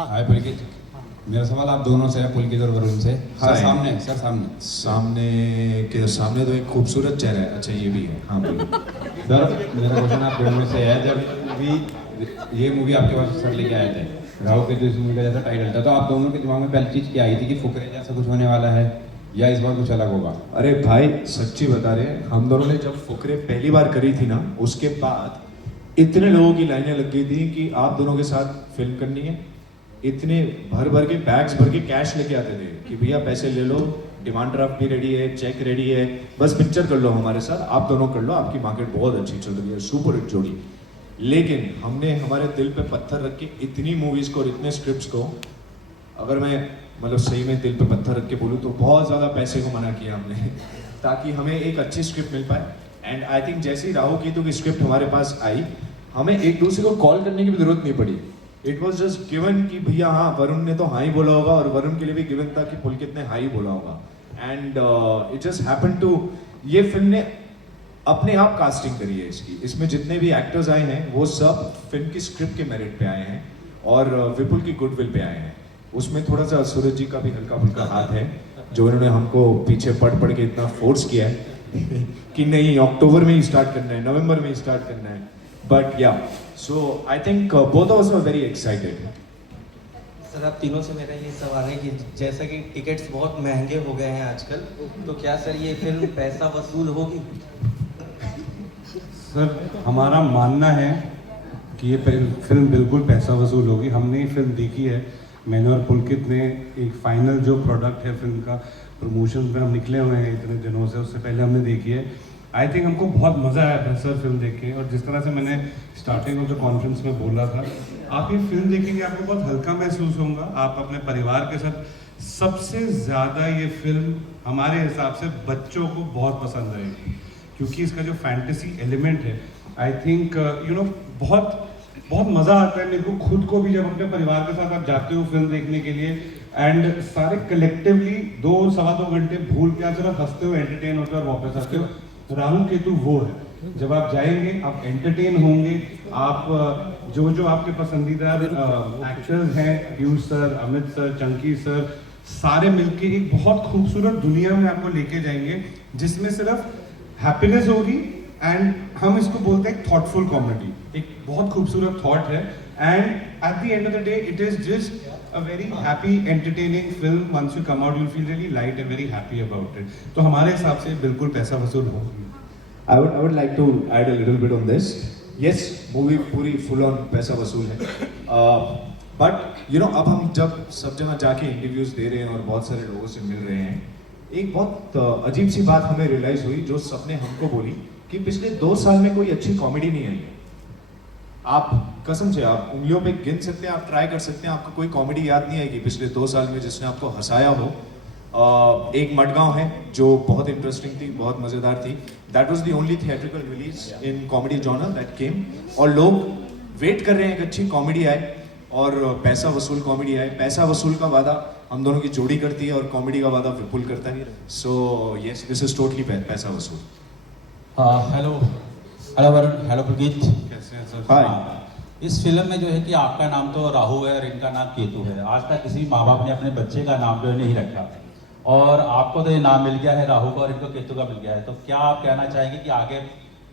हाय पुलकित, मेरा सवाल आप दोनों से है, पुलकित और वरुण से। Sir hi. सामने, सर सामने। सामने तो एक खूबसूरत चेहरा है। अच्छा ये भी है, हाँ बोलिए। सर मेरा क्वेश्चन आप दोनों में से है, जब भी ये मूवी आपके पास सर लेके आए थे, राहु केतु इस मूवी का जैसा टाइटल था, तो आप दोनों के दिमाग में पहली चीज क्या आई थी कि फुकरे जैसा कुछ होने वाला है या इस बार कुछ अलग होगा? अरे भाई सच्ची बता रहे हैं, हम दोनों ने जब फुकरे पहली बार करी थी ना, उसके बाद इतने लोगों की लाइनें लग गई थी कि आप दोनों के साथ फिल्म करनी है। इतने भर भर के बैग्स भर के कैश लेके आते थे कि भैया पैसे ले लो, डिमांड ड्राफ्ट भी रेडी है, चेक रेडी है, बस पिक्चर कर लो हमारे साथ, आप दोनों कर लो, आपकी मार्केट बहुत अच्छी चल रही है, सुपर हिट जोड़ी। लेकिन हमने हमारे दिल पे पत्थर रख के इतनी मूवीज को और इतने स्क्रिप्ट्स को, अगर मैं मतलब सही में दिल पे पत्थर रख के बोलूँ तो बहुत ज़्यादा पैसे को मना किया हमने ताकि हमें एक अच्छी स्क्रिप्ट मिल पाए। एंड आई थिंक जैसे ही राहु केतु की स्क्रिप्ट हमारे पास आई, हमें एक दूसरे को कॉल करने की भी जरूरत नहीं पड़ी। इट वॉज जस्ट गिवन कि भैया हाँ, वरुण ने तो हाँ ही बोला होगा, और वरुण के लिए भी गिवन था कि पुलकित ने हाँ ही बोला होगा। And it just happen to, ये फिल्म ने अपने आप कास्टिंग करी है इसकी। इसमें जितने भी एक्टर्स आए हैं वो सब फिल्म की स्क्रिप्ट के मेरिट पे आए हैं और विपुल की गुडविल पे आए हैं। उसमें थोड़ा सा सूरज जी का भी हल्का फुल्का हाथ है, जो इन्होंने हमको पीछे पढ़ पढ़ के इतना फोर्स किया है कि नहीं अक्टूबर में ही स्टार्ट करना है, नवंबर में ही स्टार्ट करना है। बट या so I think both of us are very excited. Sir आप तीनों से मेरा ये सवाल है कि जैसा कि टिकट्स बहुत महंगे हो गए हैं आजकल, तो क्या सर ये फिल्म पैसा वसूल होगी? सर हमारा मानना है कि ये फिल्म बिल्कुल पैसा वसूल होगी। हमने ये फिल्म देखी है, मैंने और पुलकित ने। एक फाइनल जो प्रोडक्ट है फिल्म का, प्रमोशन में हम निकले हुए हैं इतने दिनों से, उससे पहले हमने देखी है। आई थिंक हमको बहुत मज़ा आया था सर फिल्म देख के। और जिस तरह से मैंने स्टार्टिंग में जो कॉन्फ्रेंस में बोला था, आप ये फिल्म देखेंगे आपको बहुत हल्का महसूस होगा, आप अपने परिवार के साथ। सबसे ज़्यादा ये फिल्म हमारे हिसाब से बच्चों को बहुत पसंद आएगी, क्योंकि इसका जो फैंटेसी एलिमेंट है, आई थिंक बहुत बहुत मज़ा आता है मेरे को खुद को भी, जब अपने परिवार के साथ आप जाते हो फिल्म देखने के लिए, एंड सारे कलेक्टिवली 2-2.25 घंटे भूल के आप सिर्फ हंसते हो, एंटरटेन होते हो और वापस आते हो। राहु केतु वो है, जब आप जाएंगे आप एंटरटेन होंगे। आप जो जो आपके पसंदीदा एक्टर्स हैं, Piyush sir, Amit sir, Chunky sir, सारे मिलके एक बहुत खूबसूरत दुनिया में आपको लेके जाएंगे, जिसमें सिर्फ हैप्पीनेस होगी। एंड हम इसको बोलते हैं थॉटफुल कॉमेडी, एक बहुत खूबसूरत थॉट है। And at the end of the day it is just a very happy entertaining film. Once you come out you feel really light and very happy about it. तो हमारे हिसाब से बिल्कुल पैसा वसूल होगी। I would like to add a little bit on this. Yes, movie पूरी full on पैसा वसूल है। बट यू नो, अब हम जब सब जगह जाके इंटरव्यूज दे रहे हैं और बहुत सारे लोगों से मिल रहे हैं, एक बहुत अजीब सी बात हमें रियलाइज हुई, जो सबने हमको बोली, कि पिछले 2 साल में कोई अच्छी कॉमेडी नहीं आई है। आप कसम से आप उंगलियों पे गिन सकते हैं, आप ट्राई कर सकते हैं, आपको कोई कॉमेडी याद नहीं आएगी पिछले 2 साल में जिसने आपको हंसाया हो। एक मडगांव है जो बहुत इंटरेस्टिंग थी, बहुत मज़ेदार थी। That was the only theatrical release in comedy genre that came, और लोग वेट कर रहे हैं एक अच्छी कॉमेडी आए और पैसा वसूल कॉमेडी आए। पैसा वसूल का वादा हम दोनों की जोड़ी करती है और कॉमेडी का वादा विपुल करता है। So yes, this is totally पैसा वसूल। हेलो हेलो वरुण, हेलो पुलकित। कैसे हैं सर? हाय। इस फिल्म में जो है कि आपका नाम तो राहु है और इनका नाम केतु है। आज तक किसी माँ बाप ने अपने बच्चे का नाम जो है नहीं रखा, और आपको तो ये नाम मिल गया है राहु का और इनको केतु का मिल गया है। तो क्या आप कहना चाहेंगे कि आगे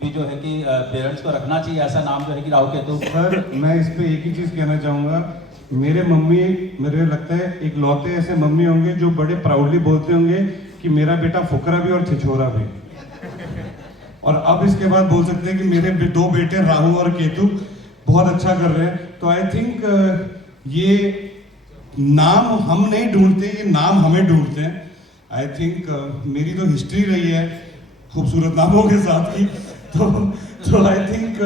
भी जो है कि पेरेंट्स को रखना चाहिए ऐसा नाम जो है कि राहु केतु? सर मैं इस पे एक ही चीज़ कहना चाहूँगा, मेरे मम्मी, मेरे लगता है एक लौते ऐसे मम्मी होंगे जो बड़े प्राउडली बोलते होंगे कि मेरा बेटा फुकरा भी और छिछोरा भी। और अब इसके बाद बोल सकते हैं कि मेरे 2 बेटे राहु और केतु बहुत अच्छा कर रहे हैं। तो आई थिंक ये नाम हम नहीं ढूंढते, ये नाम हमें ढूंढते हैं। आई थिंक मेरी तो हिस्ट्री रही है खूबसूरत नामों के साथ की, तो आई थिंक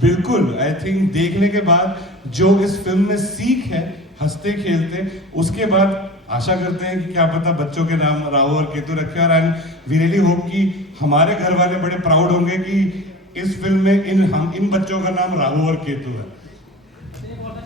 बिल्कुल, आई थिंक देखने के बाद जो इस फिल्म में सीख है हंसते खेलते, उसके बाद आशा करते हैं कि क्या पता बच्चों के नाम राहु और केतु रखे। और एंड वी रियली होप कि हमारे घर वाले बड़े प्राउड होंगे कि इस फिल्म में इन बच्चों का नाम राहु और केतु है।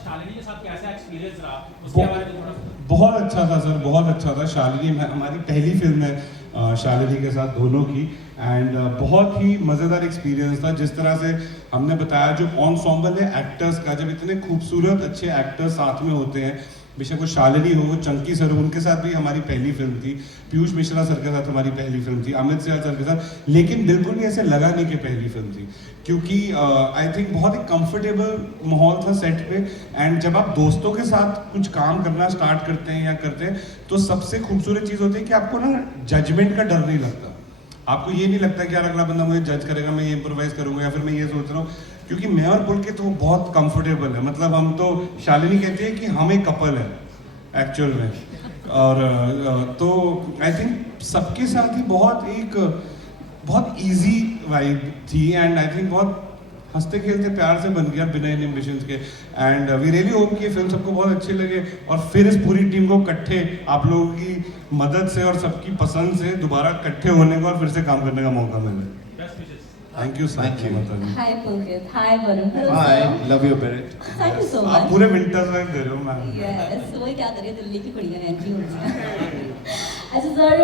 शालिनी के साथ कैसा एक्सपीरियंस रहा, उसके बारे में थोड़ा? बहुत अच्छा था सर, बहुत अच्छा था। शालिनी हमारी पहली फिल्म है शालिनी के साथ दोनों की, एंड बहुत ही मज़ेदार एक्सपीरियंस था। जिस तरह से हमने बताया, जो एनसेम्बल है एक्टर्स का, जब इतने खूबसूरत अच्छे एक्टर्स साथ में होते हैं, बेशक वो शालिनी हो, वो चंकी सर हो, उनके साथ भी हमारी पहली फिल्म थी, पीयूष मिश्रा सर के साथ हमारी पहली फिल्म थी, अमित सियाल सर के साथ, लेकिन बिल्कुल भी ऐसे लगा नहीं कि पहली फिल्म थी, क्योंकि आई थिंक बहुत ही कंफर्टेबल माहौल था सेट पे। एंड जब आप दोस्तों के साथ कुछ काम करना स्टार्ट करते हैं या करते हैं, तो सबसे खूबसूरत चीज़ होती है कि आपको ना जजमेंट का डर नहीं लगता। आपको ये नहीं लगता कि यार अगला बंदा मुझे जज करेगा, मैं ये इम्प्रोवाइज करूंगा, या फिर मैं ये सोच रहा हूँ, क्योंकि मैं और पुलकित तो बहुत कंफर्टेबल है। मतलब हम तो, शालिनी कहती है कि हम एक कपल है एक्चुअल में, और तो आई थिंक सबके साथ ही बहुत इजी वाइब थी। एंड आई थिंक बहुत हंसते खेलते प्यार से बन गया बिना इनिबिशंस के। एंड वी रियली होप कि ये फिल्म सबको बहुत अच्छी लगे, और फिर इस पूरी टीम को इकट्ठे आप लोगों की मदद से और सबकी पसंद से दोबारा इकट्ठे होने का और फिर से काम करने का मौका मिले। Thank you Thank you. Hi Pulkit, hi Varun. Hello Hi, sir. love your parent. Thank you so आप much. पूरे विंटर्स में दे रहे हो मैम। Yes, वही क्या करिए, दिल्ली की बढ़िया एंट्री होती है। अच्छा सर,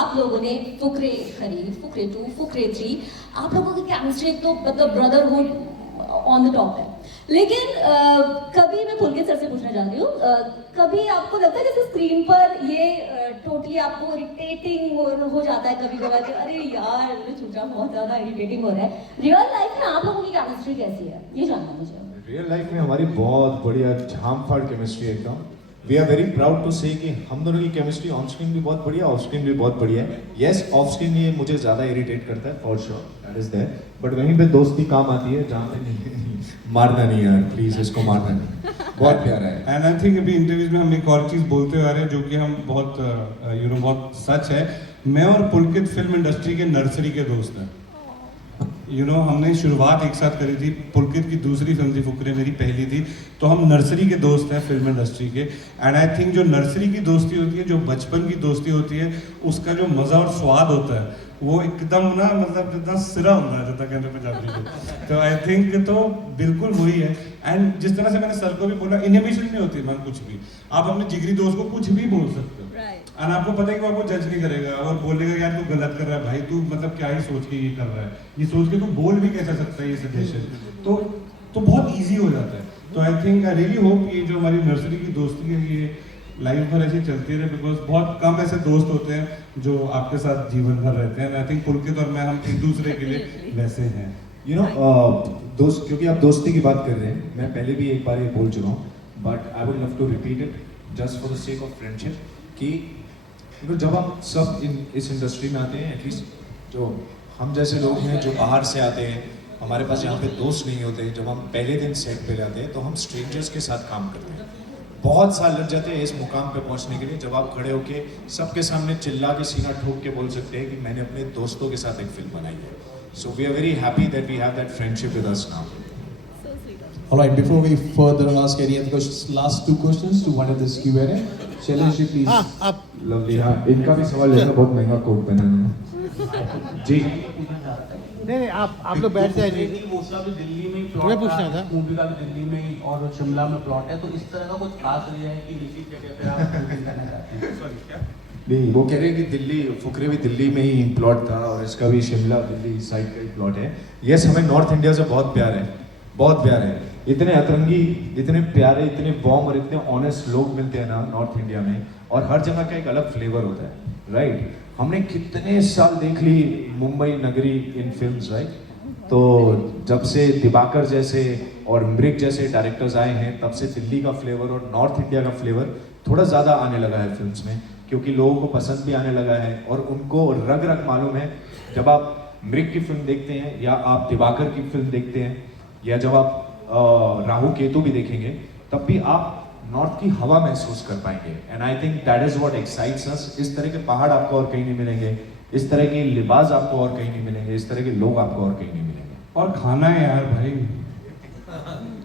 आप लोगों ने फुकरे खरी, फुकरे 2, फुकरे 3, आप लोगों की केमिस्ट्री एक तो मतलब ब्रदरहुड ऑन द टॉप है। लेकिन कभी मैं पुलकित सर से पूछना चाहती हूँ, कभी आपको लगता है जैसे स्क्रीन पर ये टोटली आपको इरिटेटिंग हो जाता है कभी कभार कि अरे यार चूचा बहुत ज्यादा इरिटेटिंग हो रहा है? रियल लाइफ में आप लोगों की केमिस्ट्री कैसी है, ये जानना मुझे। रियल लाइफ में हमारी बहुत बढ़िया झाम फाड़ केमिस्ट्री है एकदम। We are very proud to say कि हम दोनों की केमिस्ट्री ऑन स्क्रीन भी बहुत बढ़िया, ऑफ स्क्रीन भी बहुत बढ़िया है। यस, ऑफ स्क्रीन ये मुझे ज़्यादा इरिटेट करता है for sure, that is there, but वहीं पे दोस्ती काम आती है जहाँ पे नहीं मारना नहीं यार, प्लीज इसको मारना नहीं। बहुत प्यारा है। एंड आई थिंक अभी इंटरव्यूज में हम एक और चीज़ बोलते आ रहे हैं जो कि हम बहुत बहुत सच है। मैं और पुलकित फिल्म इंडस्ट्री के नर्सरी के दोस्त हैं। हमने शुरुआत एक साथ करी थी। पुलकित की दूसरी फिल्म थी फुकरे, मेरी पहली थी, तो हम नर्सरी के दोस्त हैं फिल्म इंडस्ट्री के। एंड आई थिंक जो नर्सरी की दोस्ती होती है, जो बचपन की दोस्ती होती है, उसका जो मज़ा और स्वाद होता है वो एकदम ना, मतलब जितना सिरा होता है जितना कहते हैं पंजाबी में, तो आई थिंक तो बिल्कुल वही है। एंड जिस तरह से मैंने सर को भी बोला, इनहिबिशन नहीं होती मैम कुछ भी, आप अपने जिगरी दोस्त को कुछ भी बोल सकते हो, एंड आपको पता है कि वो आपको जज नहीं करेगा और बोलेगा यार तू गलत कर रहा है भाई, तू मतलब क्या ही सोच के ये कर रहा है, ये सोच के तू बोल भी कैसे सकता है ये सजेशन, तो बहुत ईजी हो जाता है। तो I think I really hope ये जो हमारी नर्सरी की दोस्ती है ये लाइफ भर ऐसी चलती रहे, बिकॉज बहुत कम ऐसे दोस्त होते हैं जो आपके साथ जीवन भर रहते हैं। आई थिंक पुलकित और मैं, हम एक दूसरे के लिए वैसे हैं। दोस्त, क्योंकि आप दोस्ती की बात कर रहे हैं, मैं पहले भी एक बार ये बोल चुका हूँ, but I would love to repeat it just for the sake of friendship, कि जब हम सब इस इंडस्ट्री में आते हैं, एटलीस्ट जो हम जैसे लोग हैं जो बाहर से आते हैं, हमारे पास यहाँ पे दोस्त नहीं होते, जब हम पहले दिन सेट पे जाते हैं तो हम स्ट्रेंजर्स के साथ काम करते हैं। बहुत साल लग जाते हैं इस मुकाम पे पहुंचने के लिए, जब आप खड़े होके सबके सामने चिल्ला के सीना ठोक के बोल सकते हैं कि मैंने अपने दोस्तों के साथ एक फिल्म बनाई है। So we are very happy that we have that friendship with us now. Alright, before we further ask any other questions, last two questions to one of this Q&A. Shailesh ji, please. Lovely, हाँ, इनका भी सवाल लेना, बहुत महंगा coat पहना है जी। नहीं आप लोग बैठ जाइए। उसका भी दिल्ली में ही तुम्हें प्लॉट पूछना था। मूवी का भी दिल्ली में ही और शिमला में प्लॉट है, तो इस तरह का कुछ खास रीजन है कि इसी जगह पे आप शूटिंग करना चाहते हैं? नहीं, वो कह रहे हैं कि दिल्ली, फुकरे भी दिल्ली में ही प्लॉट था और इसका भी शिमला दिल्ली साइड का ही प्लॉट है। यस, हमें नॉर्थ इंडिया से बहुत प्यार है, बहुत प्यार है। इतने अतरंगी, इतने प्यारे, इतने वार्म और इतने ऑनेस्ट लोग मिलते हैं ना नॉर्थ इंडिया में, और हर जगह का एक अलग फ्लेवर होता है, राइट? हमने कितने साल देख ली मुंबई नगरी इन फिल्म्स, राइट? तो जब से दिवाकर जैसे और मृग जैसे डायरेक्टर्स आए हैं, तब से दिल्ली का फ्लेवर और नॉर्थ इंडिया का फ्लेवर थोड़ा ज़्यादा आने लगा है फिल्म्स में, क्योंकि लोगों को पसंद भी आने लगा है और उनको रग रग मालूम है। जब आप मृग की फिल्म देखते हैं या आप दिवाकर की फिल्म देखते हैं या जब आप राहु केतु भी देखेंगे, तब भी आप नॉर्थ की हवा महसूस कर पाएंगे। And I think that is what excites us. इस तरह के पहाड़ आपको और कहीं नहीं मिलेंगे, इस तरह के लिबास आपको और कहीं नहीं मिलेंगे, इस तरह के लोग आपको और कहीं नहीं मिलेंगे। और खाना है यार भाई,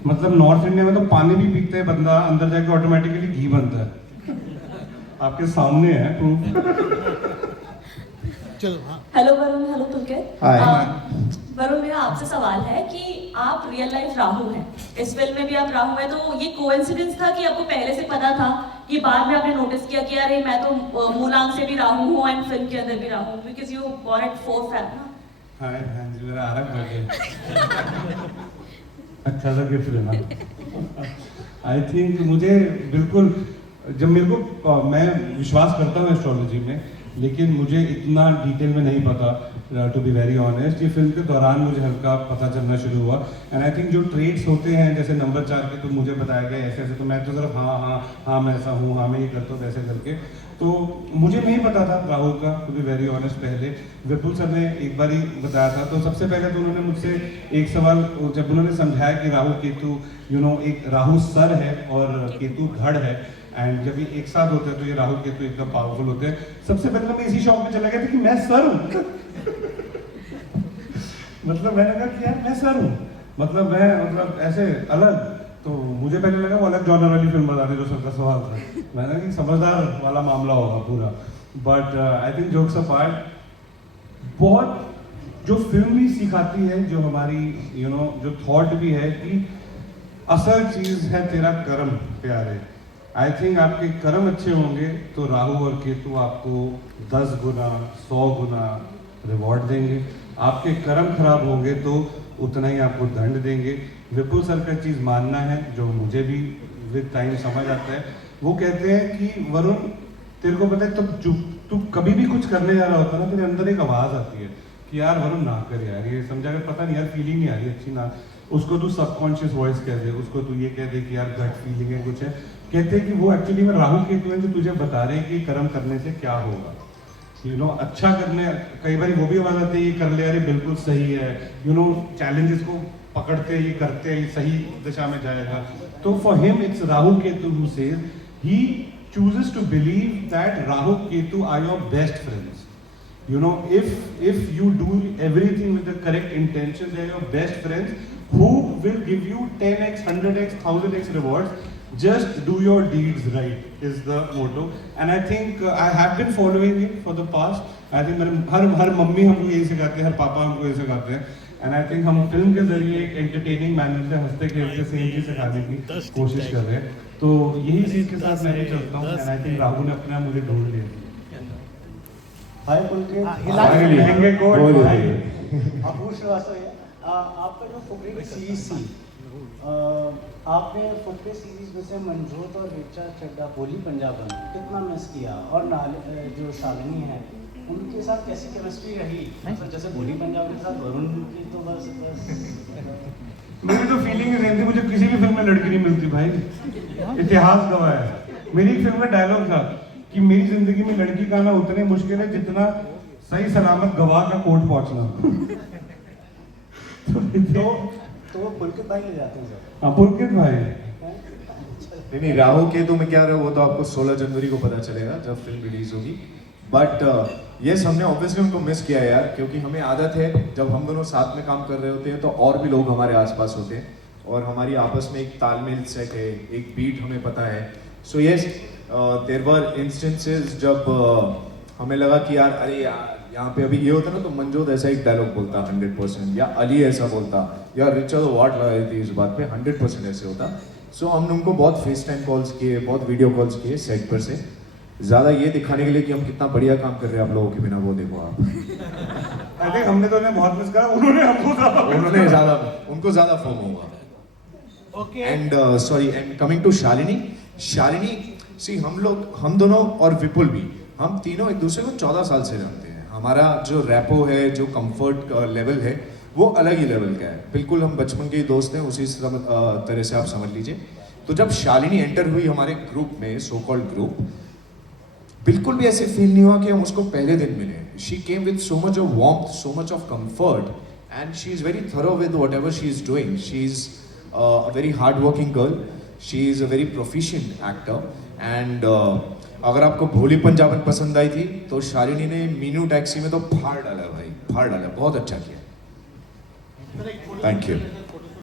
मतलब नॉर्थ इंडिया में तो पानी भी पीते हैं बंदा, अंदर जाके ऑटोमेटिकली घी बनता है। आपके सामने है प्रूफ। चलो हाँ। हेलो वरुण, हेलो पुलकित। हाय। वरुण, मेरा आपसे सवाल है कि आप रियल लाइफ राहु हैं, इस फिल्म में भी आप राहु हैं, तो ये कोइंसिडेंस था कि आपको पहले से पता था कि बाद में आपने नोटिस किया कि अरे मैं तो मूलांग से भी राहू हूँ एंड फिल्म के अंदर भी राहू हूँ, because you born at 4 Feb ना? हाँ जी, मेरा आ रहा है अच्छा सा गिफ्ट देना। आई थिंक मुझे बिल्कुल, जब मेरे को मैं विश्वास करता हूँ एस्ट्रोलॉजी में, लेकिन मुझे इतना डिटेल में नहीं पता, टू बी वेरी ऑनेस्ट। ये फिल्म के दौरान मुझे हल्का पता चलना शुरू हुआ, एंड आई थिंक जो ट्रेड्स होते हैं जैसे नंबर 4 के, तो मुझे बताया गया ऐसे ऐसे, तो मैं तो सिर्फ हाँ मैं ऐसा हूँ, हाँ मैं ये करता हूँ वैसे करके, तो मुझे नहीं पता था राहु का, टू बी वेरी ऑनेस्ट। पहले विपुल सर ने एक बार ही बताया था, तो सबसे पहले तो उन्होंने मुझसे एक सवाल, जब उन्होंने समझाया कि राहु केतु एक राहु सर है और केतु धड़ है, एंड जब ये एक साथ होते हैं तो ये राहु केतु एकदम पावरफुल होते हैं। सबसे पहले तो मैं इसी शौक में चला गया था कि मैं सर हूँ मतलब मैंने कहा कि यार मैं सर हूँ, मतलब मैं ऐसे अलग, तो मुझे पहले लगा वो अलग जॉनर वाली फिल्म बता रहे जो सबका सवाल था, मैंने कहा कि समझदार वाला मामला होगा पूरा। But I think jokes apart, बहुत जो फिल्म भी सिखाती है, जो हमारी जो थॉट भी है कि असल चीज है तेरा कर्म प्यारे। आई थिंक आपके कर्म अच्छे होंगे तो राहु और केतु आपको 10 गुना 100 गुना रिवॉर्ड देंगे, आपके कर्म खराब होंगे तो उतना ही आपको दंड देंगे। विपुल सर का चीज़ मानना है, जो मुझे भी विद टाइम समझ आता है, वो कहते हैं कि वरुण तेरे को पता है, तू कभी भी कुछ करने जा रहा होता है ना, तेरे अंदर एक आवाज़ आती है कि यार वरुण ना कर यार, ये समझा कर, पता नहीं यार फीलिंग नहीं आ रही अच्छी ना, उसको तू सबकॉन्शियस वॉइस कह दे, उसको तू ये कह दे कि यार गट फीलिंग है कुछ है, कहते हैं कि वो एक्चुअली में राहु केतु हैं जो तुझे बता रहे हैं कि कर्म करने से क्या होगा। अच्छा करने, कई बार वो भी आवाज आती है ये कर ले यार, ये बिल्कुल सही है, चैलेंजेस को पकड़ते ये करते ये सही दिशा में जाएगा। तो for him it's Rahu Ketu who says, he chooses to believe that Rahu Ketu are your best friends. if you do everything with the correct intention, they are your best friends who will give you 10x 100x 1000x rewards. Just do your deeds right is the motto, and I think I have been following it for the past. I think मेरे हर mummy हमको यही सिखाते हैं, हर पापा हमको यही सिखाते हैं, and I think हम फिल्म के जरिए एक entertaining manner से हंसते खेलते सेम चीज सिखाने की कोशिश कर रहे हैं। तो यही चीज के साथ मैं भी चलता हूँ, and I think राहु ने अपने आप मुझे ढूंढ लिया। हाय पुलकित, लहंगे कोट भाई। अपूर्व श्रीवास्तव है। आपका जो फुकरे की सीरीज थी, आपने फुकरे सीरीज में से मंजोत और रिचा चड्डा बोली पंजाबन कितना मिस किया, और जो शालिनी है उनके साथ कैसी केमिस्ट्री रही? मतलब जैसे बोली पंजाबन के साथ वरुण की तो बस मेरी तो फीलिंग नहीं थी, मुझे किसी भी फिल्म में लड़की नहीं मिलती भाई, इतिहास गवाह है। मेरी एक फिल्म का डायलॉग था कि मेरी जिंदगी में लड़की का आना उतने मुश्किल है जितना सही सलामत गवाह का कोर्ट पहुंचना। तो वो पुलकित भाई ले जाते हैं सर। हाँ पुलकित भाई। नहीं राहु केतु में क्या रहा वो तो आपको 16 जनवरी को पता चलेगा जब फिल्म रिलीज होगी। बट यस, हमने ऑब्वियसली उनको मिस किया यार, क्योंकि हमें आदत है जब हम दोनों साथ में काम कर रहे होते हैं तो और भी लोग हमारे आसपास होते हैं और हमारी आपस में एक तालमेल सेट है, एक बीट हमें पता है। So yes, there were instances जब हमें लगा कि यार अरे यार यहाँ पे अभी ये होता ना तो मंजोत ऐसा एक डायलॉग बोलता 100%, या अली ऐसा बोलता, या रिचा तो वाट लगा रही थी इस बात पे 100% ऐसे होता। सो हमने उनको बहुत फेस टाइम कॉल्स किए, बहुत वीडियो कॉल्स किए सेट पर से, ज़्यादा ये दिखाने के लिए कि हम कितना बढ़िया काम कर रहे हैं आप लोगों के बिना। वो देखो आप, आई थिंक हमने तो उन्हें बहुत मिस करा, उन्होंने ज़्यादा उनको ज़्यादा फॉर्म होगा। Okay, and sorry, and coming to Shalini, see हम दोनों और विपुल भी, हम तीनों एक दूसरे को 14 साल से जानते हैं। हमारा जो रैपो है, जो कंफर्ट लेवल है वो अलग ही लेवल का है, बिल्कुल हम बचपन के ही दोस्त हैं, उसी तरह से आप समझ लीजिए। तो जब शालिनी एंटर हुई हमारे ग्रुप में, सो कॉल्ड ग्रुप, बिल्कुल भी ऐसे फील नहीं हुआ कि हम उसको पहले दिन मिले। She came with so much of warmth, so much of comfort, and she is very thorough with what ever she is doing. She is a very hard working girl, she is a very proficient actor, and अगर आपको भोली पंजाबन पसंद आई थी तो शालिनी ने Meenu taxi में तो फाड़ डाला भाई, फाड़ डाला, बहुत अच्छा किया। Thank you.